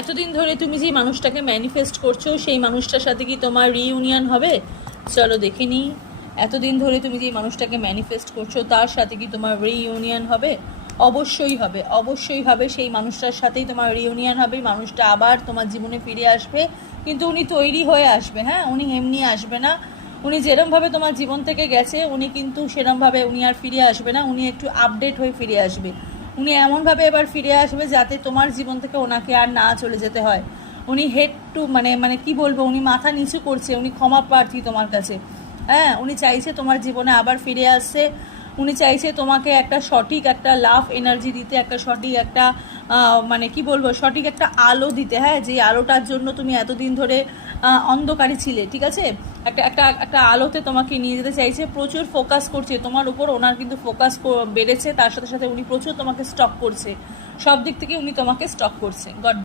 এতদিন ধরে তুমি যে মানুষটাকে ম্যানিফেস্ট করছো সেই মানুষটার সাথে কি তোমার রিইউনিয়ন হবে? চলো দেখে নিই। এতদিন ধরে তুমি যে মানুষটাকে ম্যানিফেস্ট করছো তার সাথে কি তোমার রিইউনিয়ন হবে? অবশ্যই হবে, অবশ্যই হবে। সেই মানুষটার সাথেই তোমার রিইউনিয়ন হবে। মানুষটা আবার তোমার জীবনে ফিরে আসবে, কিন্তু উনি তৈরি হয়ে আসবে। হ্যাঁ, উনি এমনি আসবে না। উনি যেরমভাবে তোমার জীবন থেকে গেছে উনি কিন্তু সেরমভাবে উনি আর ফিরে আসবে না। উনি একটু আপডেট হয়ে ফিরে আসবে। উনি এমনভাবে এবার ফিরে আসবে যাতে তোমার জীবন থেকে ওনাকে আর না চলে যেতে হয়। উনি হেড টু মানে মানে কি বলবো, উনি মাথা নিচু করছে, উনি ক্ষমা প্রার্থী তোমার কাছে। হ্যাঁ, উনি চাইছে তোমার জীবনে আবার ফিরে আসছে। উনি চাইছে তোমাকে একটা সঠিক একটা লাভ এনার্জি দিতে, একটা সঠিক একটা মানে কি বলবো, সঠিক একটা আলো দিতে। হ্যাঁ, যে আলোটার জন্য তুমি এতদিন ধরে অন্ধকারী ছিলে, ঠিক আছে? একটা একটা একটা আলোতে তোমাকে নিয়ে যেতে চাইছে, প্রচুর ফোকাস করছে তোমার উপর। ওনার কিন্তু ফোকাস বেড়েছে, তার সাথে সাথে উনি প্রচুর তোমাকে স্টক করছে। সব দিক থেকে উনি তোমাকে স্টক করছে। গড